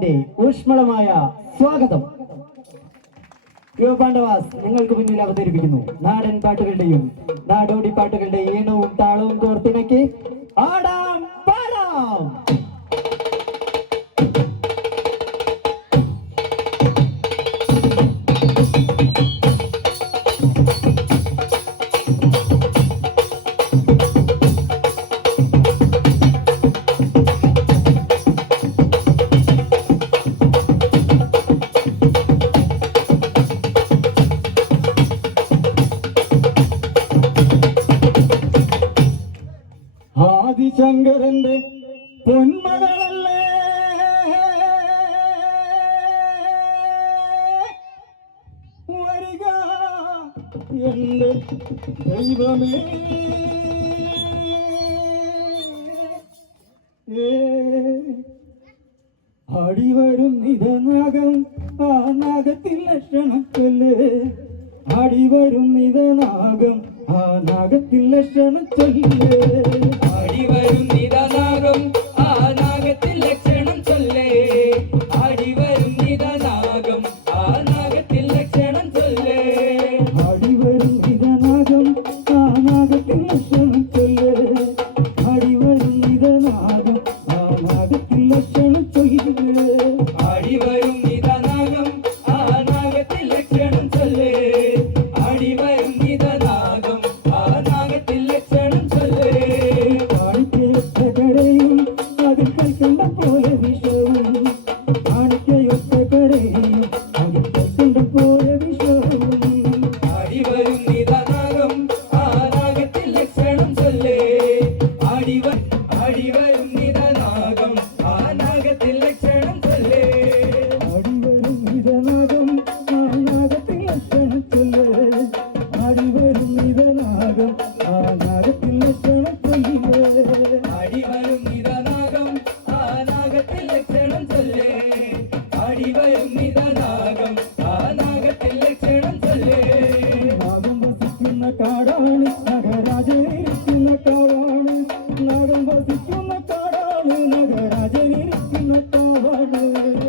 പാണ്ഡവാസിന്റെ ഊഷ്മളമായ സ്വാഗതം. യുവ പാണ്ഡവാസ് നിങ്ങൾക്ക് മുന്നിൽ അവതരിപ്പിക്കുന്നു നാടൻ പാട്ടുകളുടെയും നാടോടി പാട്ടുകളുടെയും ഈണവും താളവും കോർത്തിണക്കി ആടാം പാടാം. ആദിശങ്കരന്റെ പൊന്മകളല്ലേ വരിക എന്റെ ദൈവമേ, അടിവരും നിതനാഗം ആ നാഗത്തിൽ ലക്ഷണക്കല്ലേ, അടിവരും നിതനാഗം ആ നാഗത്തിൽ ലക്ഷണം ചൊല്ലേ, അടിവരും നിതനാഗം ആ നാഗത്തിൽ ലക്ഷണം ചൊല്ലേ, അടിവരും നിതനാഗം ആ നാഗത്തിൽ ലക്ഷണം ചൊല്ലേ, അടിവരും നിതനാഗം ആ നാഗത്തിൽ ലക്ഷണം ചൊല്ലേ, അടിവരും നിതനാഗം ആ നാഗത്തിൽ ലക്ഷണം ചൊല്ലേ, അടിവരും നിതനാഗം ആ നാഗത്തിൽ ലക്ഷണം ചൊല്ലേ, അടിവരും നിതനാഗം ആ നാഗത്തിൽ ലക്ഷണം ചൊല്ലേ, കാണിക്കയൊത്തകരയും അതിൽ കൈക്കൊണ്ട പോലെ വിഷവും, കാണിക്കയൊത്തകരയും അതിൽ കൈക്കൊണ്ട പോലെ വിഷവും, അടിവരും നിതനാഗം ആ നാഗത്തിൽ ലക്ഷണം ചൊല്ലേ, അടിവരും നിതനാഗം ആ നാഗത്തിൽ ലക്ഷണം ചൊല്ലേ, അടിവരും നിതനാഗം ആ നാഗത്തിൽ ലക്ഷണം ചൊല്ലേ, അടിവരും നിതനാഗം ആ നാഗത്തിൽ ലക്ഷണം ചൊല്ലേ, അടിവരും നിതനാഗം ആ നാഗത്തിൽ ലക്ഷണം ചൊല്ലേ, അടിവരും നിതനാഗം ആ നാഗത്തിൽ ലക്ഷണം ചൊല്ലേ, നാഗം വസിക്കുന്ന കാടാണ് നഗരാജനിരിക്കുന്ന കാവാണ്, നാഗം വസിക്കുന്ന കാടാണ് നഗരാജനിരിക്കുന്ന കാവാണ്,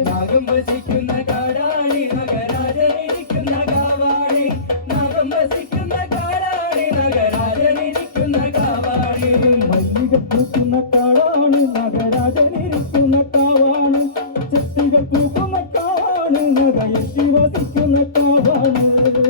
നാഗം വസിക്കുന്ന കാടാണി നഗരാജനിരിക്കുന്ന കാവാണി, നാഗം വസിക്കുന്ന കാടാണി നഗരാജനിരിക്കുന്ന കാവാണി, മല്ലിക പൂക്കുന്ന കാടാണ് നഗരാജനിരിക്കുന്ന കാവാണ്, ചെത്തികൾ പൂക്കുന്ന കാവാണ് നഗയക്ഷി വസിക്കുന്ന കാവാണ്,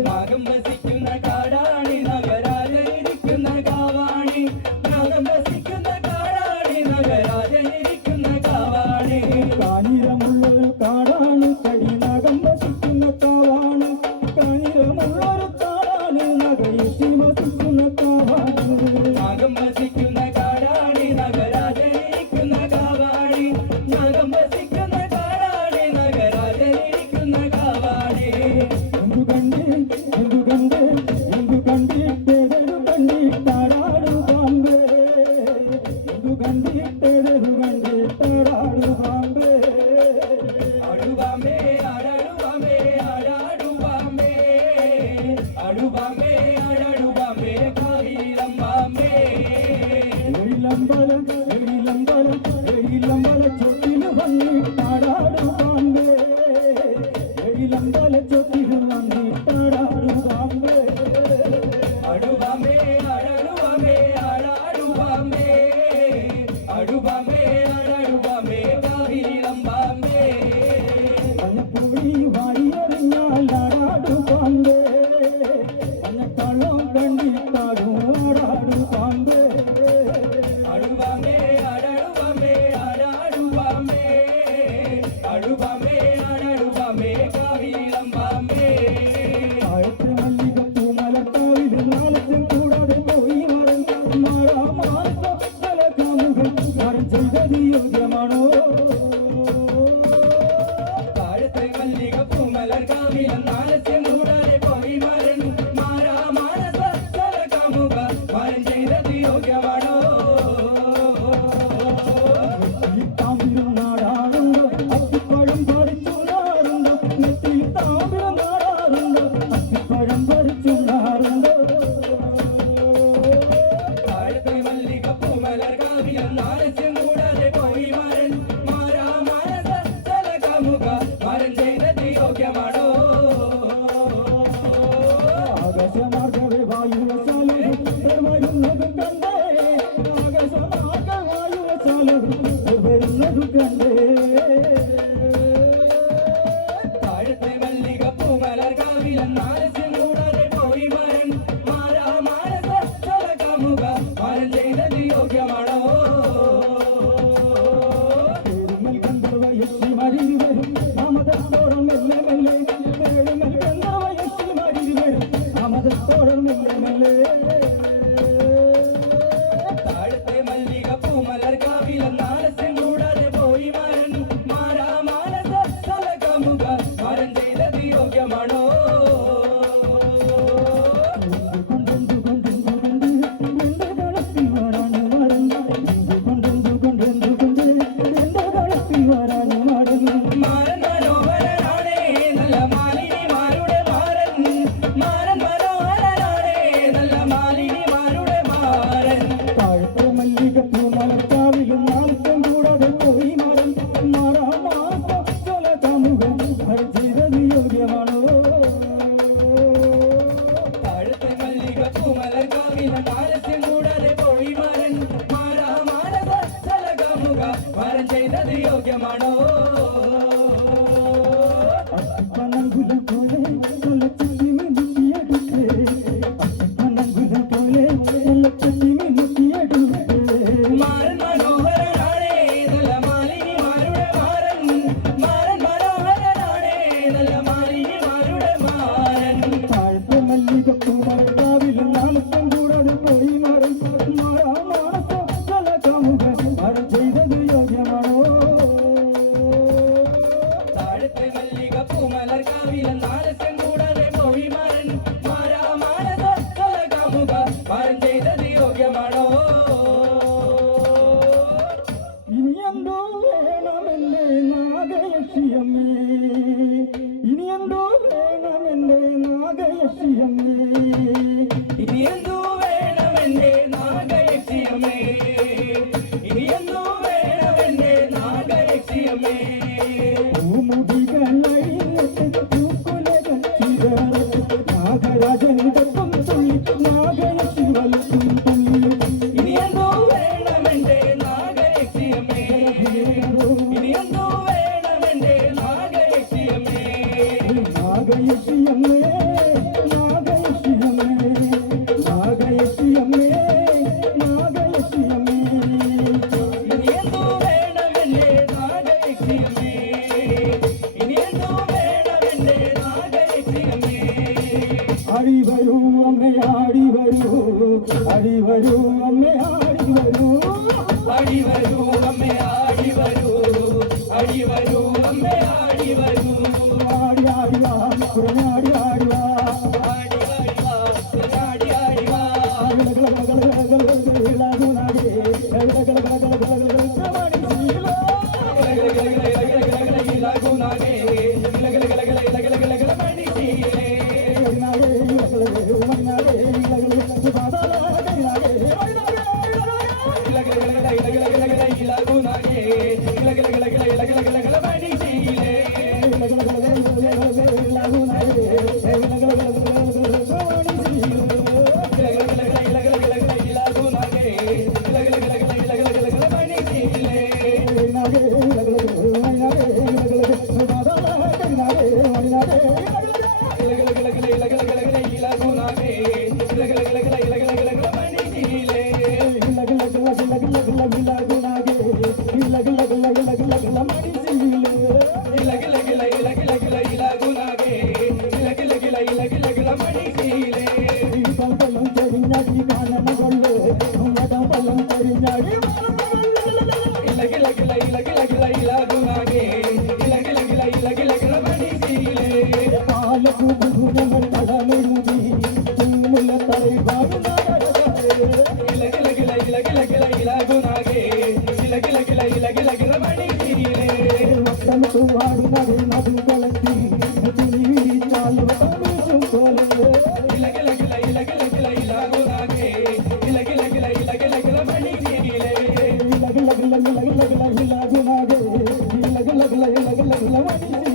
നാഗം വസിക്കുന്ന കാടാണി നഗരാജനിരിക്കുന്ന കാവാണി, നാഗം വസിക്കുന്ന കാടാണി നഗരാജനിരിക്കുന്ന കാവാണി, കാഞ്ഞിരമുള്ളൊരു കാടാണ് കടി നാഗം വസിക്കുന്ന കാവാണ്, കാഞ്ഞിരമുള്ളൊരു കാടാണ് നഗയക്ഷി വസിക്കുന്ന കാവാണ്, നാഗം വസിക്കുന്ന കാടാണി നഗരാജനിരിക്കുന്ന കാവാണി, നാഗം വസിക്കുന്ന കാടാണി നഗരാജനിരിക്കുന്ന കാവാണി, എന്തു കണ്ടിട്ടേതു കണ്ടിട്ടാടാടു പാമ്പേ, എന്തു കണ്ടിട്ടേതു കണ്ടിട്ടാടാടു പാമ്പേ, അടുവാമേ ആടാടുവാമേ ആടാടുവാമേ, അടുവാമേ ആടാടുവാമേ കാവിലമ്പാമേ, എഴിലമ്പലം ചൊട്ടില് വന്നിട്ടാടാടു പാമ്പേ, എഴിലമ്പല ചൊട്ടില് വന്നിട്ടാടാടു പാമ്പേ, അടുവാമേ ആടാടുവാമേ ആടാടുവാമേ, അടുവാമേ ആടാടുവാമേ കാവിലമ്പാമേ, പഞ്ഞപ്പൂടി വാരിയെറിഞ്ഞാൽ ആടാടു പാമ്പേ, പഞ്ഞക്കള്ളം കണ്ടിട്ടാടും ആടാടു പാമ്പേ, അടുവാമേ ആടാടുവാമേ ആടാടുവാമേ, അടുവാമേ ആടാടുവാമേ കാവിലമ്പാമേ, ആയത്തെ മല്ലികപ്പൂ മലക്കാവിൽ നാലത്തും കൂടാതെ പോയി മാറാമാസം ചെയ്തത് യോഗ്യമാണോ, താഴത്തെ മല്ലിക പൂമലർ കാവിലം നാലത്തെ മൂടാതെ പോയി കാമുക വരം ചെയ്തത് യോഗ്യമാണോ ആകാശമാർഗവേ വായുവശാലും വരുന്നതും കണ്ടേ ആകാശമാർഗ വായുവശാലും വരുന്നതും കണ്ടേ താഴത്തെ മല്ലിക പൂമലർ കാവിലെന്നാലസ്യം കൂടാതെ പോയി വരൻ മാരാ മാനസ ചല കാമുക വരം ചെയ്തത് യോഗ്യമാണോ പേരുമൽ ഗന്ധർവയക്ഷിമാരിൽ വരും നാമതത്തോടും മെല്ലെ മെല്ലെ പേരുമൽ ഗന്ധർവയക്ഷിമാരിൽ വരും നാമതത്തോടും മെല്ലെ മെല്ലെ താഴത്തെ മല്ലിക പൂമലർ കാവിലെന്നാലസ്യം കൂടാതെ പോയി വരൻ മാരാ മാനസ ചല കാമുക വരം ചെയ്തത് യോഗ്യമാണോ മാരൻ മനോഹരനാണേ നല്ല മാലിനിമാരുടെ മാരൻ മാരൻ മനോഹരനാണേ നല്ല മാലിനിമാരുടെ മാരൻ താഴത്തെ മല്ലികപ്പൂ മലക്കാവിലും നാൽക്കം കൂടാതെ പോയി മരം മാറാമാസം ചൊല കാമുകൻ ചെയ്തത് യോഗ്യമാണോ താഴത്തെ മല്ലിക പൂമലർ കാവിലെ നാലസ്യം കൂടാതെ പോയി മരൻ മാരാ മാനസ ചല കാമുക വരം ചെയ്തത് യോഗ്യമാണോ പനങ്കുല പോലെ ചൊല്ലച്ചി മിനുക്കിയെടുത്തേ പനങ്കുല പോലെ ചൊല്ലച്ചി മിനുക്കിയെടുത്തേ മാരൻ മനോഹരനാണേ നല്ല മാലിനിമാരുടെ മാരൻ മാരൻ മനോഹരനാണേ നല്ല മാലിനിമാരുടെ മാരൻ താഴത്തെ മല്ലികപ്പൂ മലക്കാവിലും നാൽക്കം കൂടാതെ പോയി മരം മാറാമാസം ചൊല കാമുകൻ വരം ചെയ്തത് യോഗ്യമാണോ താഴത്തെ മല്ലിക പൂമലർ കാവിലെ നാലസ്യം കൂടാതെ പോയി മരൻ മാരാ മാനസ ചല കാമുക വരം ചെയ്തത് യോഗ്യമാണോ ഇനിയെന്തോ വേണമെന്റെ നാഗയക്ഷിയമ്മേ ഇനിയെന്തോ വേണമെന്റെ നാഗയക്ഷിയമ്മേ ഇനി എന്തു വേണമെന്റെ നാഗയക്ഷിയമേ ഇനി എന്തു വേണമെന്റെ നാഗയക്ഷിയമേ പൂമുടികളഴിഞ്ഞിട്ട് പൂക്കുലകൾ ചിതറത്ത് നാഗരാജനിടക്കും തുള്ളി നാഗയക്ഷി വലക്കും തുള്ളി ഇനി എന്തു വേണമെന്റെ നാഗയക്ഷിയമേ ഇനി എന്തു വേണമെന്റെ നാഗയക്ഷിയമേ നാഗയക്ഷിയമ്മേ നാഗയക്ഷിയമ്മേ നാഗയക്ഷിയമ്മേ നാഗയക്ഷിയമ്മേ ഇനി എന്തു വേണമെന്റെ നാഗയക്ഷിയമേ ഇനി എന്തു വേണമെന്റെ നാഗയക്ഷിയമേ ആടി വരൂ അമ്മേ ആടി വരൂ ആടി വരൂ അമ്മേ ആടി വരൂ അടി വരൂ അമ്മേ ആടി വരൂ അടി വരൂ അമ്മേ ആടി വരൂ ആടി ആടി വാ കുരനാടി ആടി വാ ആടി ആടി വാ ആടി ആടി വാ ഇലാകുനാകെ മണിശീലേ ഇലാകുനാകെ മണിശീലേ Love അടിയേ